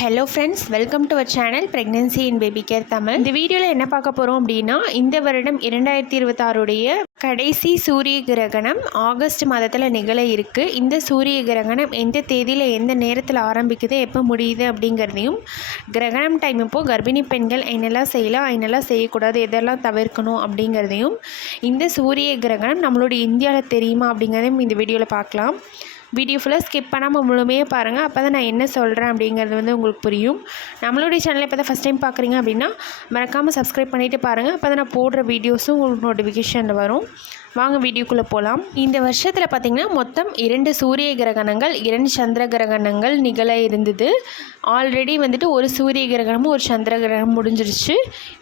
Hello friends, welcome to our channel pregnancy in baby care Tamil. இந்த வீடியோவில் என்ன பார்க்க போகிறோம் அப்படின்னா, இந்த வருடம் 2026 கடைசி சூரிய கிரகணம் ஆகஸ்ட் மாதத்தில் நிகழ இருக்குது. இந்த சூரிய கிரகணம் எந்த தேதியில் எந்த நேரத்தில் ஆரம்பிக்குது, எப்போ முடியுது அப்படிங்கிறதையும், கிரகணம் டைம் இப்போது கர்ப்பிணி பெண்கள் என்னெல்லாம் செய்யலாம், என்னெல்லாம் செய்யக்கூடாது, எதெல்லாம் தவிர்க்கணும் அப்படிங்கிறதையும், இந்த சூரிய கிரகணம் நம்மளுடைய இந்தியாவில் தெரியுமா அப்படிங்கிறதையும் இந்த வீடியோவில் பார்க்கலாம். வீடியோ ஃபுல்லாக ஸ்கிப் பண்ணாமல் முழுமையாக பாருங்கள். அப்போ தான் நான் என்ன சொல்கிறேன் அப்படிங்கிறது உங்களுக்கு புரியும். நம்மளுடைய சேனலை இப்போ தான் ஃபஸ்ட் டைம் பார்க்குறீங்க அப்படின்னா மறக்காமல் சப்ஸ்கிரைப் பண்ணிவிட்டு பாருங்கள். அப்போ தான் நான் போடுற வீடியோஸும் உங்களுக்கு நோட்டிஃபிகேஷனில் வரும். வாங்க வீடியோக்குள்ளே போகலாம். இந்த வருஷத்தில் பார்த்திங்கன்னா மொத்தம் 2 சூரிய கிரகணங்கள், 2 சந்திர கிரகணங்கள் நிகழ இருந்தது. ஆல்ரெடி ஒரு சூரிய கிரகணமும் ஒரு சந்திர கிரகணம் முடிஞ்சிருச்சு.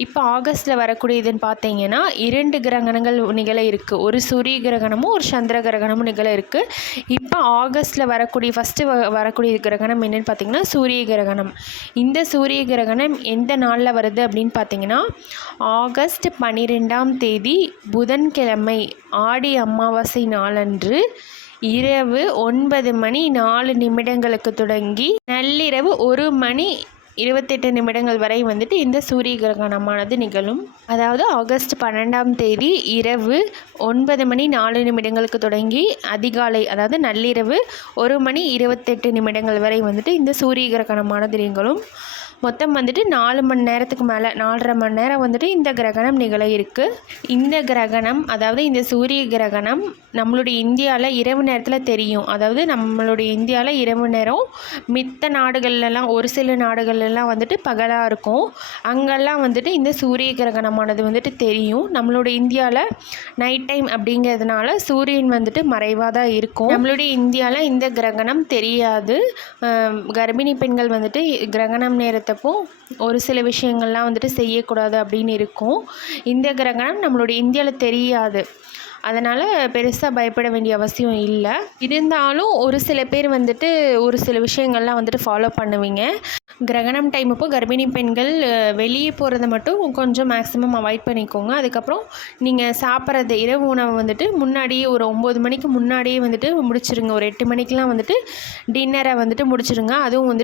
இப்போ ஆகஸ்ட்டில் வரக்கூடியதுன்னு பார்த்தீங்கன்னா 2 கிரகணங்கள் நிகழ இருக்குது. ஒரு சூரிய கிரகணமும் ஒரு சந்திர கிரகணமும் நிகழ இருக்குது. இப்போ ஆகஸ்ட்டில் ஃபஸ்ட்டு வரக்கூடிய கிரகணம் என்னென்னு பார்த்தீங்கன்னா சூரிய கிரகணம். இந்த சூரிய கிரகணம் எந்த நாளில் வருது அப்படின்னு பார்த்தீங்கன்னா ஆகஸ்ட் 12ஆம் தேதி புதன்கிழமை ஆடி அமாவாசை நாளன்று இரவு 9:04 தொடங்கி நள்ளிரவு 1:28 வரை இந்த சூரிய கிரகணமானது நிகழும். அதாவது ஆகஸ்ட் 12ஆம் தேதி இரவு 9:04 தொடங்கி அதிகாலை, அதாவது நள்ளிரவு 1:28 வரை இந்த சூரிய கிரகணமானது நிகழும். மொத்தம் 4 மணி நேரத்துக்கு மேலே, 4.5 மணி நேரம் இந்த கிரகணம் நிகழ இருக்குது. இந்த கிரகணம், அதாவது இந்த சூரிய கிரகணம் நம்மளுடைய இந்தியாவில் இரவு நேரத்தில் தெரியும். அதாவது நம்மளுடைய இந்தியாவில் இரவு நேரம், மித்த நாடுகள்லாம், ஒரு சில நாடுகள்லாம் பகலாக இருக்கும். அங்கெல்லாம் இந்த சூரிய கிரகணமானது தெரியும். நம்மளுடைய இந்தியாவில் நைட் டைம் அப்படிங்கிறதுனால சூரியன் மறைவாக தான் இருக்கும். நம்மளுடைய இந்தியாவில் இந்த கிரகணம் தெரியாது. கர்ப்பிணி பெண்கள் கிரகணம் நேரத்தப்போ ஒரு சில விஷயங்கள்லாம் செய்யக்கூடாது அப்படின்னு இருக்கும். இந்த கிரகணம் நம்மளுடைய இந்தியாவில் தெரியாது. அதனால் பெருசாக பயப்பட வேண்டிய அவசியம் இல்லை. இருந்தாலும் ஒரு சில பேர் ஒரு சில விஷயங்கள்லாம் ஃபாலோ பண்ணுவீங்க. கிரகணம் டைம் அப்போ கர்ப்பிணி பெண்கள் வெளியே போகிறத மட்டும் கொஞ்சம் மேக்ஸிமம் அவாய்ட் பண்ணிக்கோங்க. அதுக்கப்புறம் நீங்கள் சாப்பிட்றது இரவு உணவை முன்னாடியே ஒரு 9 மணிக்கு முன்னாடியே முடிச்சிருங்க. ஒரு 8 மணிக்கெலாம் டின்னரை முடிச்சிருங்க. அதுவும்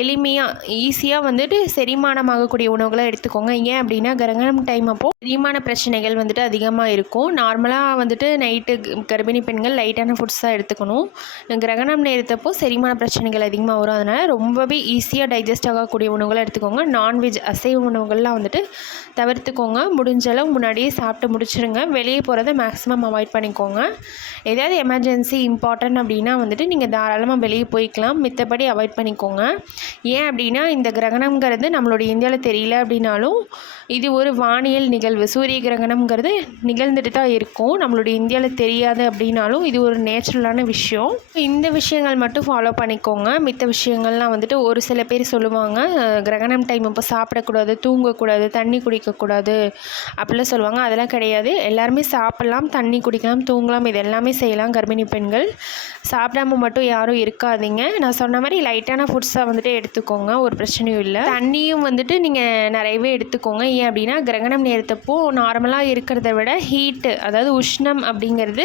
எளிமையாக ஈஸியாக செரிமானமாகக்கூடிய உணவுகளை எடுத்துக்கோங்க. ஏன் அப்படின்னா கிரகணம் டைம் அப்போது செரிமான பிரச்சனைகள் அதிகமாக இருக்கும். நார்மலாக நைட்டு கர்ப்பிணி பெண்கள் லைட்டான ஃபுட்ஸ் தான் எடுத்துக்கணும். கிரகணம் நேரத்தப்போ செரிமான பிரச்சனைகள் அதிகமாக வரும். அதனால் ரொம்பவே ஈஸியாக டைஜஸ்ட் ஆகக்கூடிய உணவுகளை எடுத்துக்கோங்க. நான்வெஜ், அசைவ உணவுகள்லாம் தவிர்த்துக்கோங்க. முடிஞ்சளவு முன்னாடியே சாப்பிட்டு முடிச்சிருங்க. வெளியே போகிறத மேக்ஸிமம் அவாய்ட் பண்ணிக்கோங்க. ஏதாவது எமர்ஜென்சி இம்பார்ட்டன்ட் அப்படின்னா நீங்கள் தாராளமாக வெளியே போய்க்கலாம். மித்தபடி அவாய்ட் பண்ணிக்கோங்க. ஏன் அப்படின்னா இந்த கிரகணம்ங்கிறது நம்மளுடைய இந்தியாவில் தெரியல அப்படின்னாலும் இது ஒரு வானியல் நிகழ்வு. சூரிய கிரகணம்ங்கிறது நிகழ்ந்துட்டு தான் இருக்கும். நம்மளுடைய இந்தியாவில் தெரியாது அப்படின்னாலும் இது ஒரு நேச்சுரலான விஷயம். இந்த விஷயங்கள் மட்டும் ஃபாலோ பண்ணிக்கோங்க. மித்த விஷயங்கள்லாம் ஒரு சில பேர் சொல்லுவாங்க கிரகணம் டைம் இப்போ சாப்பிடக்கூடாது, தூங்கக்கூடாது, தண்ணி குடிக்கக்கூடாது அப்படிலாம் சொல்லுவாங்க. அதெல்லாம் கிடையாது. எல்லாருமே சாப்பிட்லாம், தண்ணி குடிக்கலாம், தூங்கலாம், இது எல்லாமே செய்யலாம். கர்ப்பிணி பெண்கள் சாப்பிடாம மட்டும் யாரும் இருக்காதீங்க. நான் சொன்ன மாதிரி லைட்டான ஃபுட்ஸாக எடுத்துக்கோங்க. ஒரு பிரச்சனையும் இல்லை. தண்ணியும் நீங்கள் நிறையவே எடுத்துக்கோங்க. ஏன் அப்படின்னா கிரகணம் நேரத்தப்போ நார்மலாக இருக்கிறத விட ஹீட்டு, அதாவது உஷ்ணம் அப்படிங்கிறது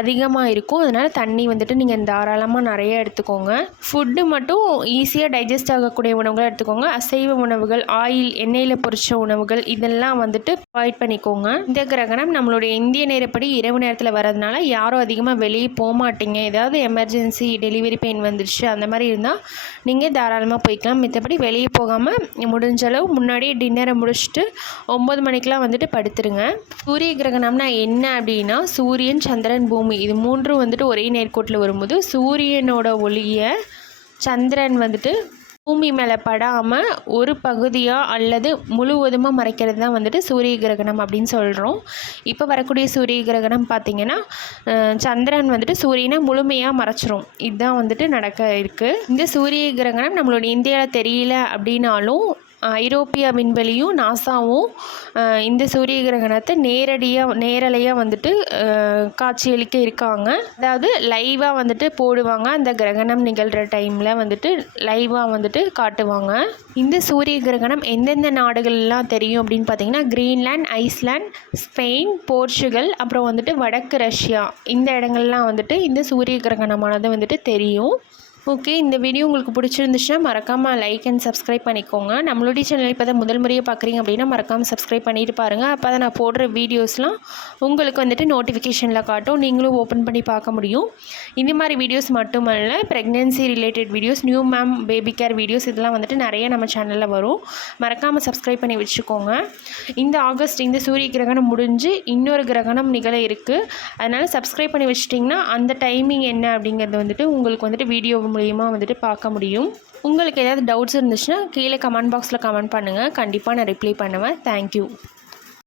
அதிகமாக இருக்கும். அதனால் தண்ணி நீங்கள் தாராளமாக நிறைய எடுத்துக்கோங்க. ஃபுட்டு மட்டும் ஈஸியாக டைஜஸ்ட் ஆகக்கூடிய உணவுகளை எடுத்துக்கோங்க. அசைவ உணவுகள், ஆயில், எண்ணெயில் பொரிச்ச உணவுகள் இதெல்லாம் அவாய்ட் பண்ணிக்கோங்க. இந்த கிரகணம் நம்மளுடைய இந்திய நேரப்படி இரவு நேரத்தில் வரதுனால யாரும் அதிகமாக வெளியே போக மாட்டீங்க. ஏதாவது எமர்ஜென்சி டெலிவரி பெயின் வந்துடுச்சு அந்த மாதிரி இருந்தால் நீங்கள் தாராளமாக போய்க்கலாம். மித்தபடி வெளியே போகாமல் முடிஞ்சளவு முன்னாடியே டின்னரை முடிச்சுட்டு 9 மணிக்கெலாம் படுத்துருங்க. சூரிய கிரகணம்னா என்ன அப்படின்னா சூரியன், சந்திரன், பூமி இது மூன்றும் ஒரே நேர்கோட்டில் வரும்போது சூரியனோட ஒளியை சந்திரன் பூமி மேலே படாமல் ஒரு பகுதியாக அல்லது முழுவதுமாக மறைக்கிறது தான் சூரிய கிரகணம் அப்படின்னு சொல்கிறோம். இப்போ வரக்கூடிய சூரிய கிரகணம் பார்த்திங்கன்னா சந்திரன் சூரியனை முழுமையாக மறைச்சிரும். இதுதான் நடக்க இருக்குது. இந்த சூரிய கிரகணம் நம்மளுடைய இந்தியாவில் தெரியல அப்படின்னாலும் ஐரோப்பிய விண்வெளியும் நாசாவும் இந்த சூரிய கிரகணத்தை நேரலையாக காட்சியளிக்க இருக்காங்க. அதாவது லைவாக போடுவாங்க. அந்த கிரகணம் நிகழ்கிற டைமில் லைவாக காட்டுவாங்க. இந்த சூரிய கிரகணம் எந்தெந்த நாடுகள்லாம் தெரியும் அப்படின்னு பார்த்தீங்கன்னா கிரீன்லாண்ட், ஐஸ்லாண்ட், ஸ்பெயின், போர்ச்சுகல், அப்புறம் வடக்கு ரஷ்யா, இந்த இடங்கள்லாம் இந்த சூரிய கிரகணமானது தெரியும். ஓகே, இந்த வீடியோ உங்களுக்கு பிடிச்சிருந்துச்சுன்னா மறக்காமல் லைக் அண்ட் சப்ஸ்கிரைப் பண்ணிக்கோங்க. நம்மளுடைய சேனல் இப்போ தான் முதல் முறையாக பார்க்குறீங்க அப்படின்னா மறக்காமல் சப்ஸ்கிரைப் பண்ணிட்டு பாருங்கள். அப்போ தான் நான் போடுற வீடியோஸ்லாம் உங்களுக்கு வந்துட்டு நோட்டிஃபிகேஷனில் காட்டும், நீங்களும் ஓப்பன் பண்ணி பார்க்க முடியும். இந்த மாதிரி வீடியோஸ் மட்டுமல்ல, pregnancy related videos, new ma'am baby care videos இதெல்லாம் வந்துட்டு நிறைய நம்ம சேனலில் வரும். மறக்காமல் சப்ஸ்கிரைப் பண்ணி வச்சுக்கோங்க. இந்த ஆகஸ்ட் இந்த சூரிய கிரகணம் முடிஞ்சு இன்னொரு கிரகணம் நிகழ இருக்குது. அதனால் சப்ஸ்கிரைப் பண்ணி வச்சிட்டிங்கன்னா அந்த டைமிங் என்ன அப்படிங்கிறது வந்துட்டு உங்களுக்கு வந்துட்டு வீடியோ மூலியமாக வந்துட்டு பார்க்க முடியும். உங்களுக்கு ஏதாவது டவுட்ஸ் இருந்துச்சுன்னா கீழே கமெண்ட் பாக்ஸில் கமெண்ட் பண்ணுங்கள். கண்டிப்பாக நான் ரிப்ளை பண்ணுவேன். தேங்க்யூ.